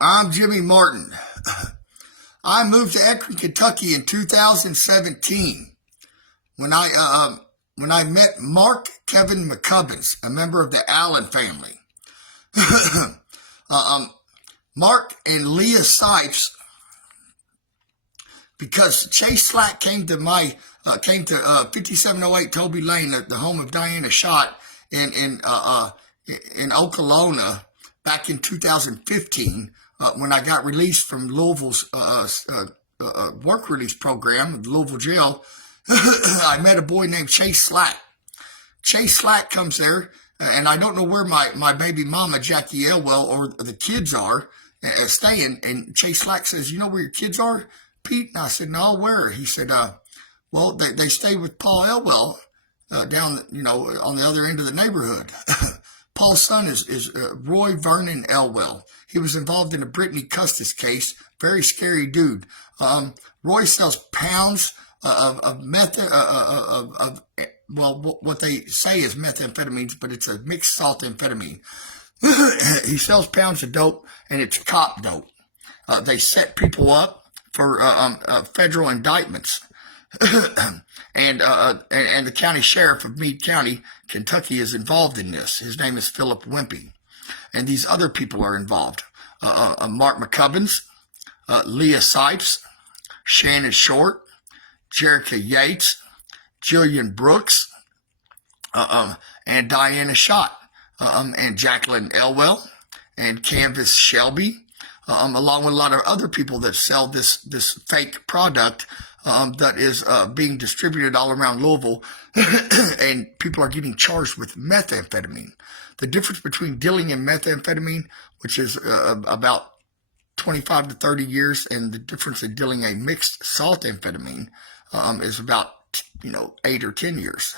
I'm Jimmy Martin. I moved to Akron, Kentucky in 2017 when I met Mark Kevin McCubbins, a member of the Allen family. um, Mark and Leah Sipes, because Chase Slack came to 5708 Toby Lane, the home of Diana Schott in Oklahoma back in 2015, when I got released from Louisville's work release program, Louisville jail. I met a boy named Chase Slack. Chase Slack comes there, and I don't know where my baby mama, Jackie Elwell, or the kids are staying. And Chase Slack says, "You know where your kids are, Pete?" And I said, "No, where?" He said, "Well, they stay with Paul Elwell down, on the other end of the neighborhood." Paul's son is Roy Vernon Elwell. He was involved in a Brittany Custis case. Very scary dude. Roy sells pounds of meth, what they say is methamphetamines, but it's a mixed salt amphetamine. He sells pounds of dope, and it's cop dope. They set people up for federal indictments. and the county sheriff of Meade County, Kentucky, is involved in this. His name is Philip Wimpy. And these other people are involved. Mark McCubbins, Leah Sipes, Shannon Short, Jerica Yates, Jillian Brooks, and Diana Schott, and Jacqueline Elwell, and Canvas Shelby, along with a lot of other people that sell this fake product that is being distributed all around Louisville, and people are getting charged with methamphetamine. The difference between dealing in methamphetamine, which is about 25 to 30 years, and the difference in dealing a mixed salt amphetamine is about 8 or 10 years.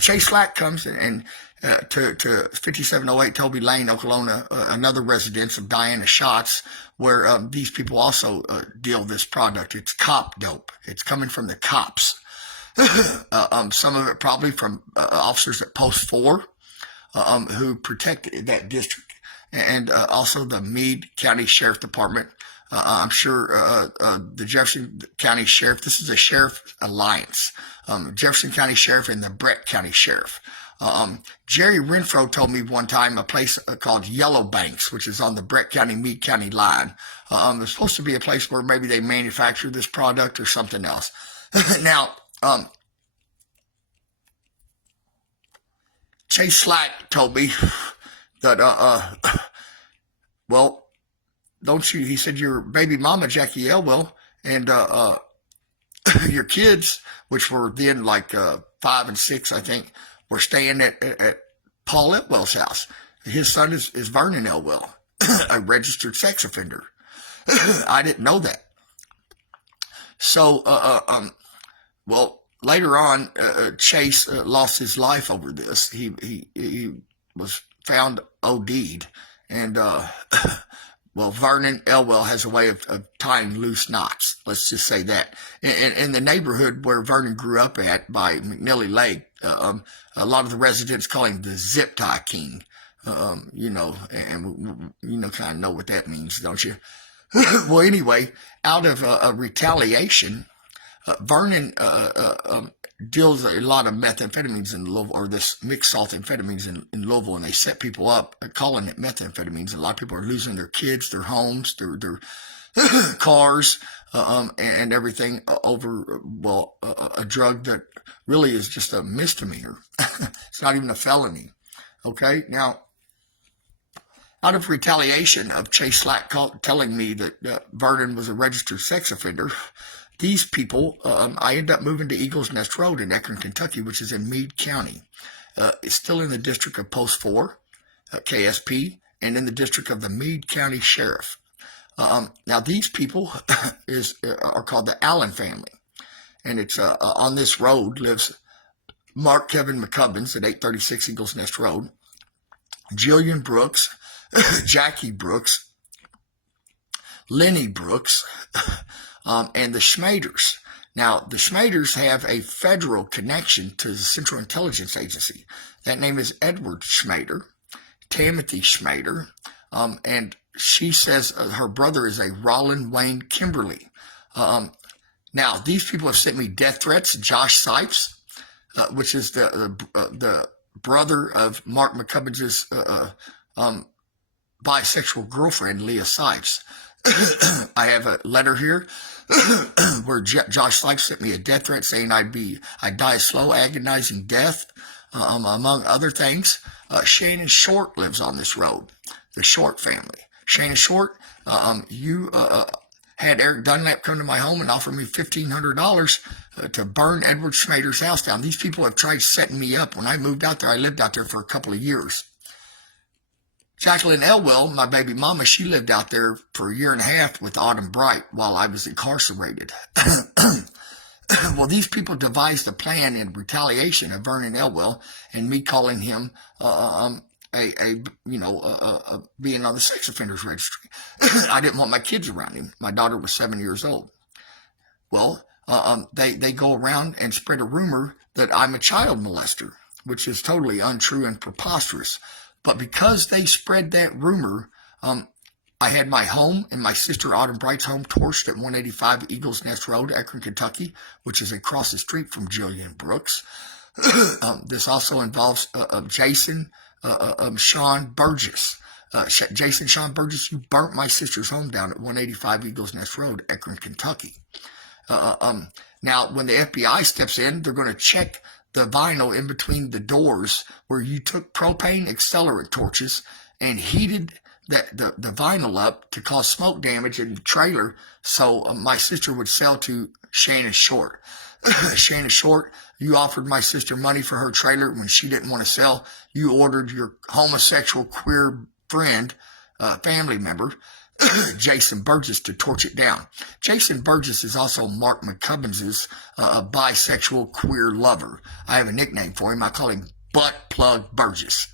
Chase Slack comes to 5708 Toby Lane, Oklahoma, another residence of Diana Schott's, where these people also deal this product. It's cop dope. It's coming from the cops. Some of it probably from officers at Post 4 who protected that district, and also the Meade County Sheriff Department. I'm sure the Jefferson County Sheriff, this is a Sheriff Alliance, Jefferson County Sheriff and the Brett County Sheriff. Jerry Renfro told me one time a place called Yellow Banks, which is on the Brett County, Meade County line. It's supposed to be a place where maybe they manufacture this product or something else. Now, Chase Slack told me that, well, don't you, he said, your baby mama, Jackie Elwell, and your kids, which were then like 5 and 6, I think, were staying at Paul Elwell's house. His son is Vernon Elwell, a registered sex offender. I didn't know that. So, well, later on, Chase lost his life over this. He was found OD'd, and well, Vernon Elwell has a way of tying loose knots. Let's just say that. In the neighborhood where Vernon grew up at by McNelly Lake, a lot of the residents call him the Zip Tie King. And kind of know what that means, don't you? Well, anyway, out of retaliation, Vernon deals a lot of methamphetamines in Louisville, or this mixed salt amphetamines in Louisville, and they set people up calling it methamphetamines. A lot of people are losing their kids, their homes, their cars, and everything over, a drug that really is just a misdemeanor. It's not even a felony. Okay, now, out of retaliation of Chase Slack telling me that Vernon was a registered sex offender, these people, I ended up moving to Eagles Nest Road in Akron, Kentucky, which is in Meade County. It's still in the district of Post 4, KSP, and in the district of the Meade County Sheriff. Now, these people are called the Allen family. And it's on this road lives Mark Kevin McCubbins at 836 Eagles Nest Road, Jillian Brooks, Jackie Brooks, Lenny Brooks, and the Schmaders. Now, the Schmaders have a federal connection to the Central Intelligence Agency. That name is Edward Schmader, Timothy Schmader, and she says her brother is a Roland Wayne Kimberly. Now, these people have sent me death threats. Josh Sipes, which is the brother of Mark McCubbins' bisexual girlfriend, Leah Sipes. I have a letter here where Josh Sipes sent me a death threat saying I'd die a slow, agonizing death, among other things. Shannon Short lives on this road, the Short family. Shannon Short, you had Eric Dunlap come to my home and offer me $1,500 to burn Edward Schmader's house down. These people have tried setting me up. When I moved out there, I lived out there for a couple of years. Jacqueline Elwell, my baby mama, she lived out there for a year and a half with Autumn Bright while I was incarcerated. Well, these people devised a plan in retaliation of Vernon Elwell and me calling him being on the sex offenders registry. I didn't want my kids around him. My daughter was 7 years old. Well, they go around and spread a rumor that I'm a child molester, which is totally untrue and preposterous. But because they spread that rumor, I had my home and my sister Autumn Bright's home torched at 185 Eagles Nest Road, Akron, Kentucky, which is across the street from Jillian Brooks. This also involves Jason Sean Burgess. Jason Sean Burgess, you burnt my sister's home down at 185 Eagles Nest Road, Akron, Kentucky. Now, when the FBI steps in, they're going to check the vinyl in between the doors where you took propane accelerant torches and heated the vinyl up to cause smoke damage in the trailer so my sister would sell to Shannon Short. Shannon Short, you offered my sister money for her trailer when she didn't want to sell. You ordered your homosexual queer friend, family member, Jason Burgess, to torch it down. Jason Burgess is also Mark McCubbins' bisexual queer lover. I have a nickname for him. I call him Butt Plug Burgess.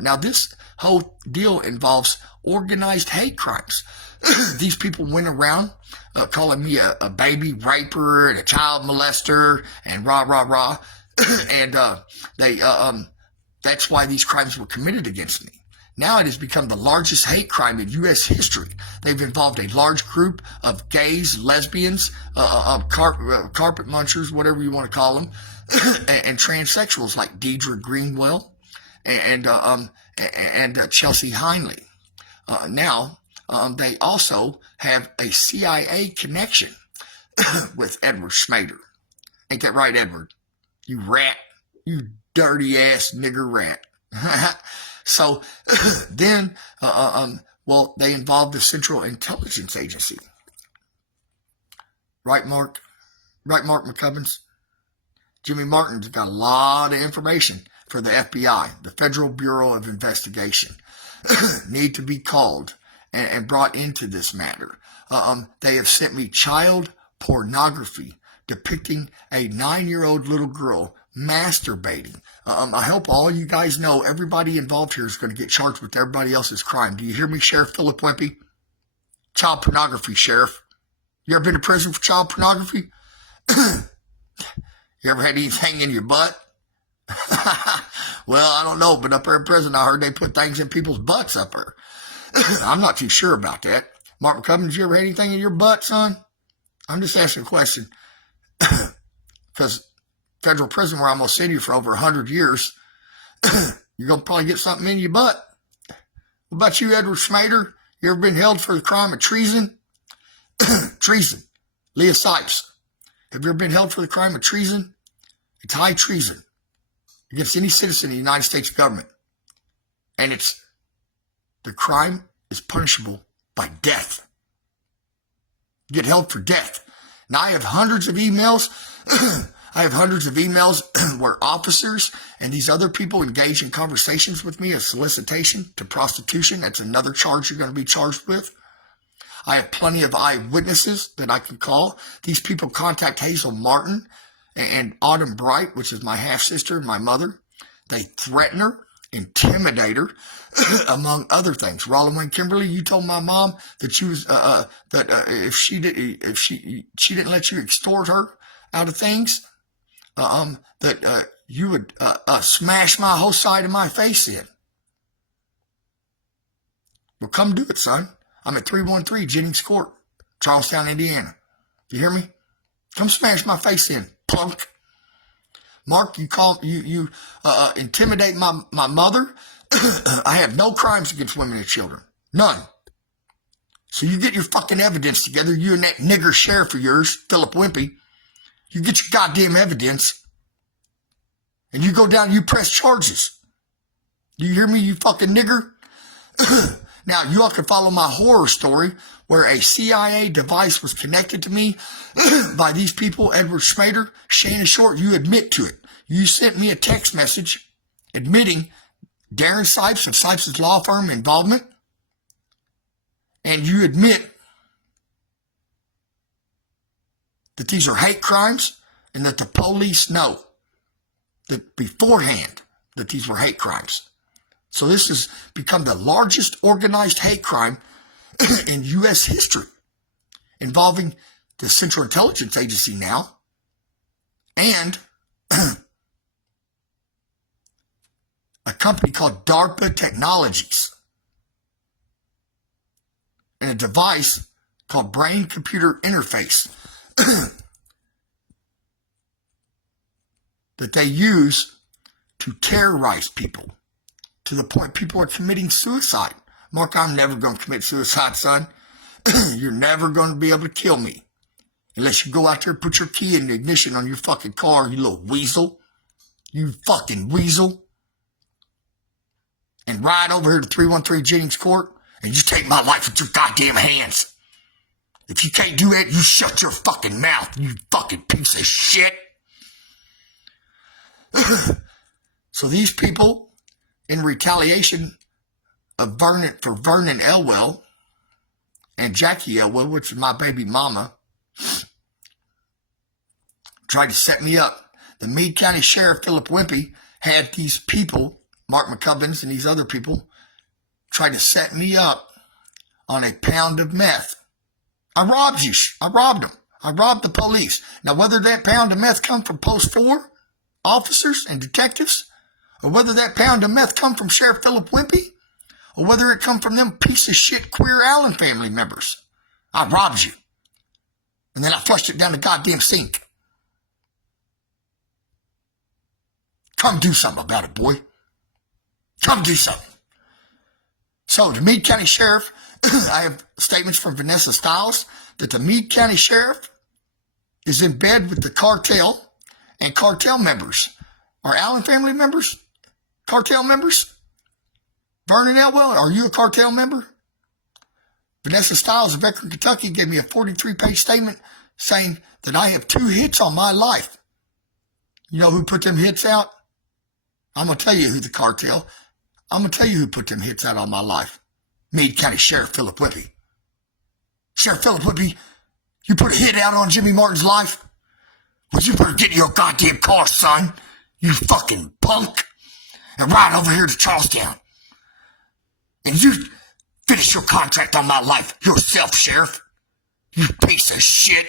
Now, this whole deal involves organized hate crimes. These people went around calling me a baby raper and a child molester and rah, rah, rah. And that's why these crimes were committed against me. Now it has become the largest hate crime in U.S. history. They've involved a large group of gays, lesbians, carpet munchers, whatever you want to call them, and transsexuals like Deidre Greenwell and Chelsea Heinley. Now, they also have a CIA connection with Edward Schmader. Ain't that right, Edward? You rat. You dirty-ass nigger rat. So then, they involved the Central Intelligence Agency. Right, Mark? Right, Mark McCubbins? Jimmy Martin's got a lot of information for the FBI, the Federal Bureau of Investigation, need to be called and brought into this matter. They have sent me child pornography depicting a 9-year-old little girl masturbating. I hope all you guys know everybody involved here is going to get charged with everybody else's crime. Do you hear me, Sheriff Philip Wempe? Child pornography, Sheriff. You ever been to prison for child pornography? You ever had anything in your butt? Well, I don't know, but up there in prison, I heard they put things in people's butts up there. I'm not too sure about that. Mark McCubbins, you ever had anything in your butt, son? I'm just asking a question. Because federal prison where I'm going to send you for over 100 years, you're going to probably get something in your butt. What about you, Edward Schmader? You ever been held for the crime of treason? Treason. Leah Sipes. Have you ever been held for the crime of treason? It's high treason against any citizen of the United States government. And the crime is punishable by death. You get held for death. Now, I have hundreds of emails. Where officers and these other people engage in conversations with me of solicitation to prostitution. That's another charge you're going to be charged with. I have plenty of eyewitnesses that I can call. These people contact Hazel Martin and Autumn Bright, which is my half-sister and my mother. They threaten her, intimidate her, among other things. Roland Wayne Kimberly, you told my mom that she was if she didn't let you extort her out of things, that you would smash my whole side of my face in. Well, come do it, son. I'm at 313 Jennings Court, Charlestown, Indiana. You hear me? Come smash my face in, punk. Mark, you intimidate my mother. I have no crimes against women and children. None. So you get your fucking evidence together, you and that nigger sheriff of yours, Philip Wimpy. You get your goddamn evidence. And you go down, you press charges. Do you hear me, you fucking nigger? Now, you all can follow my horror story where a CIA device was connected to me by these people, Edward Schmader, Shannon Short. You admit to it. You sent me a text message admitting Darren Sipes of Sipes' law firm involvement. And you admit that these are hate crimes and that the police know that beforehand that these were hate crimes. So this has become the largest organized hate crime in U.S. history, involving the Central Intelligence Agency now and a company called DARPA Technologies and a device called Brain-Computer Interface that they use to terrorize people to the point people are committing suicide. Mark, I'm never going to commit suicide, son. You're never going to be able to kill me unless you go out there and put your key in the ignition on your fucking car, you little weasel. You fucking weasel. And ride over here to 313 Jennings Court and you take my life with your goddamn hands. If you can't do that, you shut your fucking mouth, you fucking piece of shit. So these people, in retaliation of Vernon Elwell and Jackie Elwell, which is my baby mama, tried to set me up. The Meade County Sheriff, Philip Wimpy, had these people, Mark McCubbins and these other people, tried to set me up on a pound of meth. I robbed you. I robbed them. I robbed the police. Now, whether that pound of meth come from Post 4 officers and detectives, or whether that pound of meth come from Sheriff Philip Wimpy, or whether it come from them piece of shit queer Allen family members, I robbed you. And then I flushed it down the goddamn sink. Come do something about it, boy. Come do something. So, the Meade County Sheriff, I have statements from Vanessa Stiles that the Meade County Sheriff is in bed with the cartel and cartel members. Are Allen family members cartel members? Vernon Elwell, are you a cartel member? Vanessa Stiles of Veteran, Kentucky gave me a 43-page statement saying that I have 2 hits on my life. You know who put them hits out? I'm going to tell you who the cartel. I'm going to tell you who put them hits out on my life. Meade County Sheriff Philip Wimpy. Sheriff Philip Wimpy, you put a hit out on Jimmy Martin's life? Well, you better get in your goddamn car, son. You fucking punk. And ride over here to Charlestown. And you finish your contract on my life yourself, Sheriff. You piece of shit.